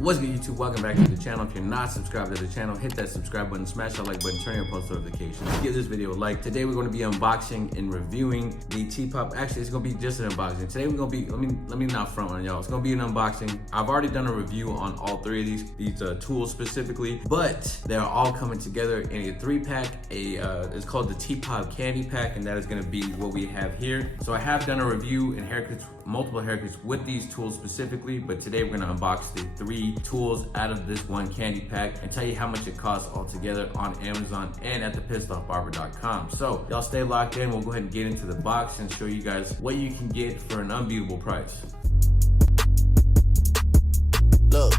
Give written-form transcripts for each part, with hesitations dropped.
What's good, YouTube? Welcome back to the channel. If you're not subscribed to the channel, hit that subscribe button, smash that like button, turn on post notifications. Give this video a like. Today we're going to be unboxing and reviewing the TPOB. Actually, it's going to be just an unboxing. Today we're going to be, let me not front on y'all. It's going to be an unboxing. I've already done a review on all three of these tools specifically, but they're all coming together in a 3-pack. It's called the TPOB Candy Pack, and that is going to be what we have here. So I have done a review and haircuts, multiple haircuts with these tools specifically, but today we're going to unbox the 3 tools out of this one candy pack and tell you how much it costs altogether on Amazon and at thepissedoffbarber.com. So y'all stay locked in. We'll go ahead and get into the box and show you guys what you can get for an unbeatable price. Look,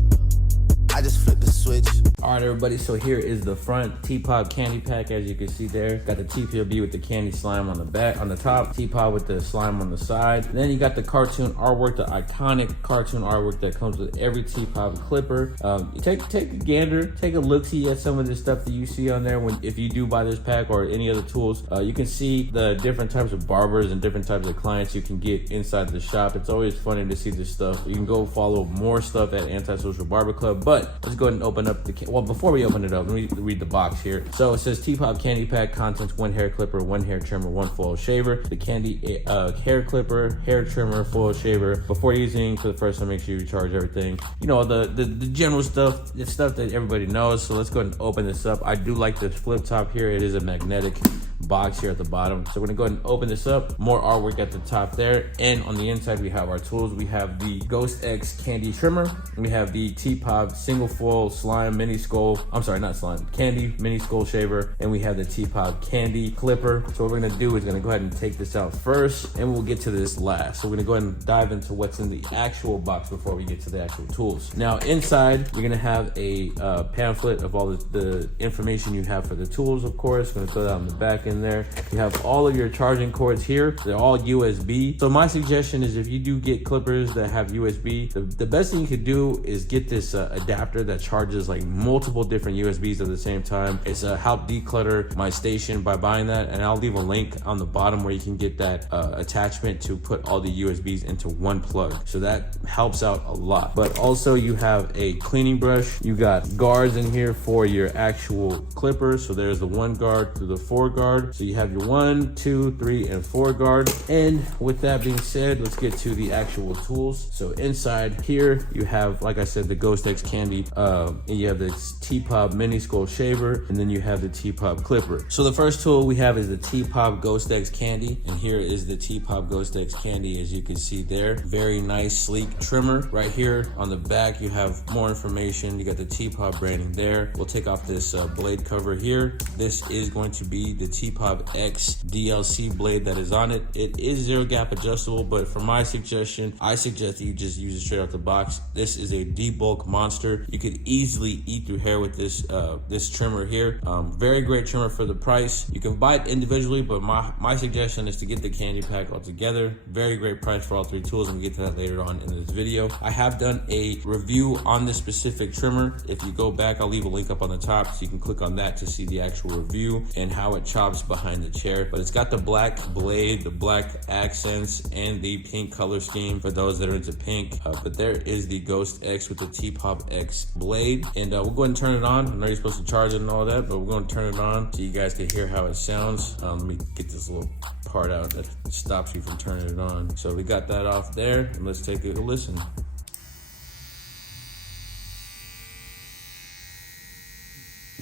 I just flipped the switch. All right, everybody, so here is the front TPOB candy pack. As you can see there, got the TPOB with the candy slime on the back, on the top, TPOB with the slime on the side. And then you got the cartoon artwork, the iconic cartoon artwork that comes with every TPOB clipper. Take a gander, take a look-see at some of the stuff that you see on there if you do buy this pack or any other tools. You can see the different types of barbers and different types of clients you can get inside the shop. It's always funny to see this stuff. You can go follow more stuff at Antisocial Barber Club, but let's go ahead and open up the well, before we open it up, let me read the box here. So it says TPOB Candy Pack, contents 1 hair clipper, 1 hair trimmer, 1 foil shaver, the candy hair clipper, hair trimmer, foil shaver. Before using for the first time, make sure you charge everything. You know, the general stuff, the stuff that everybody knows. So let's go ahead and open this up. I do like the flip top here. It is a magnetic box here at the bottom. So we're gonna go ahead and open this up. More artwork at the top there. And on the inside, we have our tools. We have the Ghost X candy trimmer. We have the TPOB single foil slime mini skull. I'm sorry, not slime, candy mini skull shaver. And we have the TPOB candy clipper. So what we're gonna do is gonna go ahead and take this out first, and we'll get to this last. So we're gonna go ahead and dive into what's in the actual box before we get to the actual tools. Now inside, you're gonna have a pamphlet of all the information you have for the tools, of course. Gonna throw that on the back in there. You have all of your charging cords here. They're all USB. So my suggestion is if you do get clippers that have USB, the best thing you could do is get this adapter that charges like multiple different USBs at the same time. It's help declutter my station by buying that, and I'll leave a link on the bottom where you can get that attachment to put all the USBs into one plug. So that helps out a lot. But also you have a cleaning brush. You got guards in here for your actual clippers. So there's the 1 guard to the 4 guard. So you have your 1, 2, 3, and 4 guard. And with that being said, let's get to the actual tools. So inside here, you have, like I said, the Ghost X candy. And you have the TPOB mini skull shaver, and then you have the TPOB clipper. So the first tool we have is the TPOB Ghost X candy, and here is the TPOB Ghost X candy, as you can see there. Very nice, sleek trimmer. Right here on the back, you have more information. You got the TPOB branding there. We'll take off this blade cover here. This is going to be the TPOB X DLC blade that is on it. It is 0 gap adjustable, but for my suggestion, I suggest that you just use it straight out the box. This is a debulk monster. You could easily eat through hair with this this trimmer here. Very great trimmer for the price. You can buy it individually, but my suggestion is to get the candy pack all together. Very great price for all 3 tools, and we'll get to that later on in this video. I have done a review on this specific trimmer. If you go back, I'll leave a link up on the top so you can click on that to see the actual review and how it chops behind the chair. But it's got the black blade, the black accents, and the pink color scheme for those that are into pink. But there is the Ghost X with the TPOB X blade, and we'll go ahead and turn it on. I know you're supposed to charge it and all that, but we're going to turn it on so you guys can hear how it sounds. Let me get this little part out that stops you from turning it on. So we got that off there, and let's take a listen.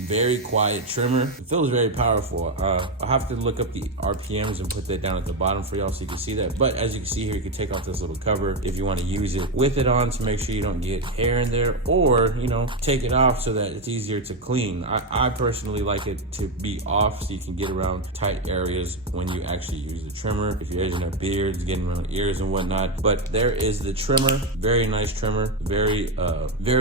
Very quiet trimmer. It feels very powerful. I'll have to look up the RPMs and put that down at the bottom for y'all so you can see that. But as you can see here, you can take off this little cover if you want to use it with it on to make sure you don't get hair in there, or, you know, take it off so that it's easier to clean. I personally like it to be off so you can get around tight areas when you actually use the trimmer. If you're raising up beards, getting around ears and whatnot. But there is the trimmer. Very nice trimmer. Very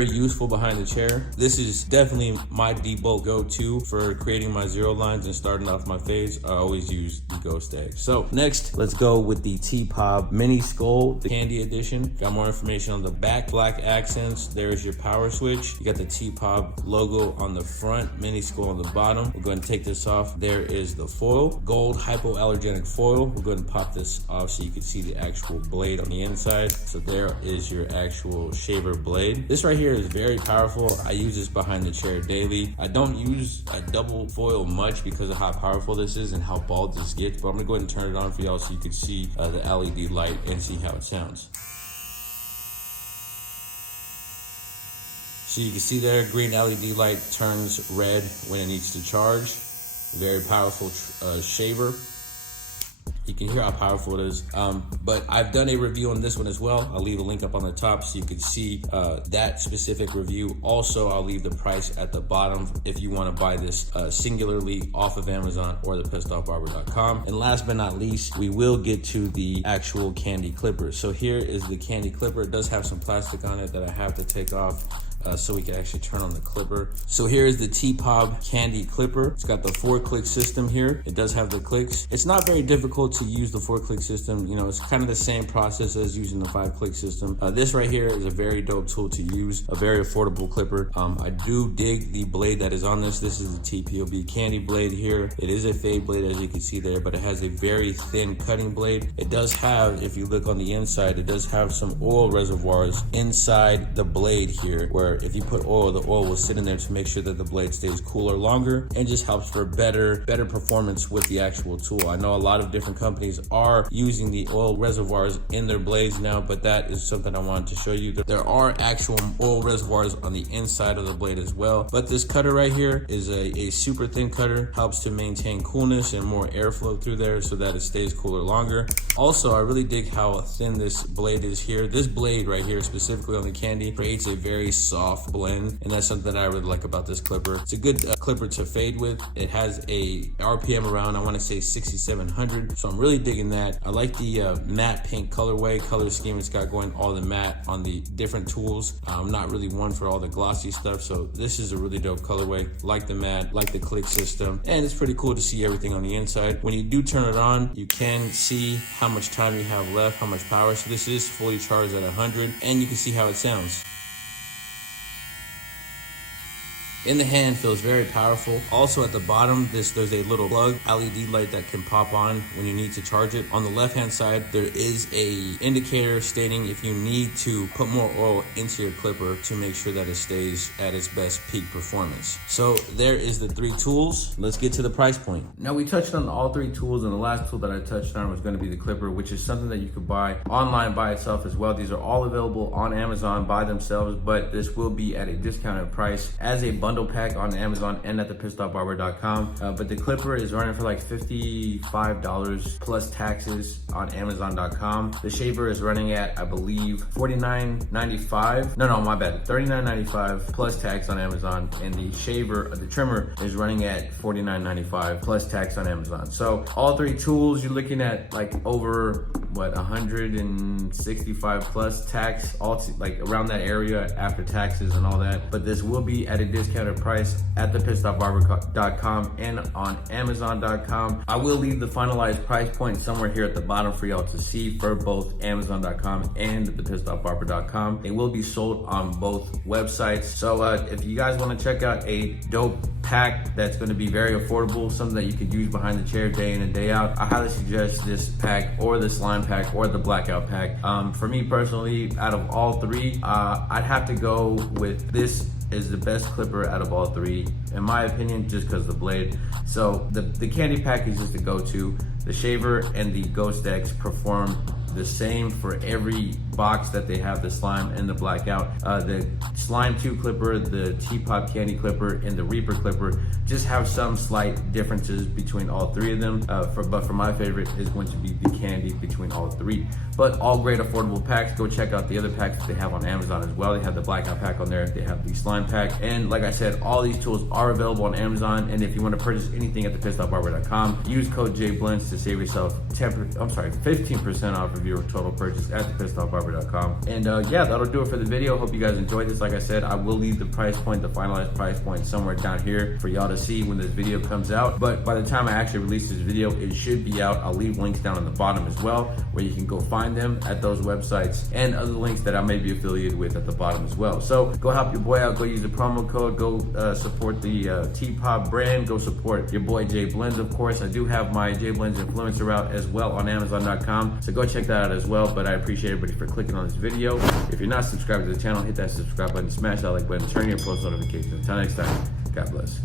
useful behind the chair. This is definitely my debulk both go-to for creating my zero lines and starting off my fades. I always use the Ghost Egg. So next, let's go with the TPOB Mini Skull, the Candy Edition. Got more information on the back, black accents. There's your power switch. You got the TPOB logo on the front, Mini Skull on the bottom. We're going to take this off. There is the foil, gold hypoallergenic foil. We're going to pop this off so you can see the actual blade on the inside. So there is your actual shaver blade. This right here is very powerful. I use this behind the chair daily. I don't use a double foil much because of how powerful this is and how bald this gets, but I'm gonna go ahead and turn it on for y'all so you can see the LED light and see how it sounds. So you can see there, green LED light turns red when it needs to charge. Very powerful shaver. You can hear how powerful it is. But I've done a review on this one as well. I'll leave a link up on the top so you can see that specific review. Also, I'll leave the price at the bottom if you want to buy this singularly off of Amazon or thepissedoffbarber.com. And last but not least, we will get to the actual candy clipper. So here is the candy clipper. It does have some plastic on it that I have to take off. So we can actually turn on the clipper. So here is the TPOB Candy Clipper. It's got the 4-click system here. It does have the clicks. It's not very difficult to use the 4-click system. You know, it's kind of the same process as using the 5-click system. This right here is a very dope tool to use, a very affordable clipper. I do dig the blade that is on this. This is the TPOB Candy blade here. It is a fade blade, as you can see there, but it has a very thin cutting blade. It does have, if you look on the inside, it does have some oil reservoirs inside the blade here, where if you put oil, the oil will sit in there to make sure that the blade stays cooler longer and just helps for better performance with the actual tool. I know a lot of different companies are using the oil reservoirs in their blades now, but that is something I wanted to show you. There are actual oil reservoirs on the inside of the blade as well, but this cutter right here is a super thin cutter, helps to maintain coolness and more airflow through there so that it stays cooler longer. Also, I really dig how thin this blade is here. This blade right here, specifically on the candy, creates a very soft blend, and that's something that I really like about this clipper. It's a good clipper to fade with. It has a RPM around, I want to say 6,700, so I'm really digging that. I like the matte pink color scheme it's got going, all the matte on the different tools. I'm not really one for all the glossy stuff, so this is a really dope colorway. Like the matte, like the click system, and it's pretty cool to see everything on the inside. When you do turn it on, you can see how much time you have left, how much power. So this is fully charged at 100, and you can see how it sounds. In the hand, feels very powerful. Also at the bottom, there's a little plug LED light that can pop on when you need to charge it. On the left hand side, there is a indicator stating if you need to put more oil into your clipper to make sure that it stays at its best peak performance. So there is the 3 tools. Let's get to the price point. Now we touched on all 3 tools, and the last tool that I touched on was going to be the clipper, which is something that you could buy online by itself as well. These are all available on Amazon by themselves, but this will be at a discounted price as a bundle pack on Amazon and at thepissedoffbarber.com. But the clipper is running for like $55 plus taxes on Amazon.com. The shaver is running at, I believe, $49.95. No, my bad, $39.95 plus tax on Amazon, and the trimmer is running at $49.95 plus tax on Amazon. So all 3 tools, you're looking at like over what, 165 plus tax, like around that area after taxes and all that. But this will be at a discounted price at thepissedoffbarber.com and on Amazon.com. I will leave the finalized price point somewhere here at the bottom for y'all to see for both Amazon.com and thepissedoffbarber.com. It will be sold on both websites. So if you guys want to check out a dope pack that's going to be very affordable, something that you could use behind the chair day in and day out, I highly suggest this pack or the slime pack or the blackout pack. For me personally, out of all 3, I'd have to go with this is the best clipper out of all 3, in my opinion, just because the blade. So the candy pack is just a go-to. The shaver and the Ghost X perform the same for every box that they have, the slime and the blackout. The slime 2 clipper, the TPOB candy clipper, and the Reaper clipper just have some slight differences between all 3 of them. But for my favorite is going to be the candy between all 3. But all great affordable packs. Go check out the other packs that they have on Amazon as well. They have the blackout pack on there. They have the slime pack. And like I said, all these tools are available on Amazon. And if you want to purchase anything at thepissedoffbarber.com, use code Jayblends to save yourself 15% off of your total purchase at thepissedoffbarber.com. thepissedoffbarber.com. And yeah, that'll do it for the video. Hope you guys enjoyed this. Like I said, I will leave the price point, the finalized price point, somewhere down here for y'all to see when this video comes out. But by the time I actually release this video, it should be out. I'll leave links down on the bottom as well, where you can go find them at those websites, and other links that I may be affiliated with at the bottom as well. So go help your boy out. Go use the promo code. Go support the TPOB brand. Go support your boy Jayblends, of course. I do have my Jayblends influencer out as well on Amazon.com. So go check that out as well. But I appreciate everybody for clicking on this video. If you're not subscribed to the channel, hit that subscribe button, smash that like button, turn your post notifications. Until next time, God bless.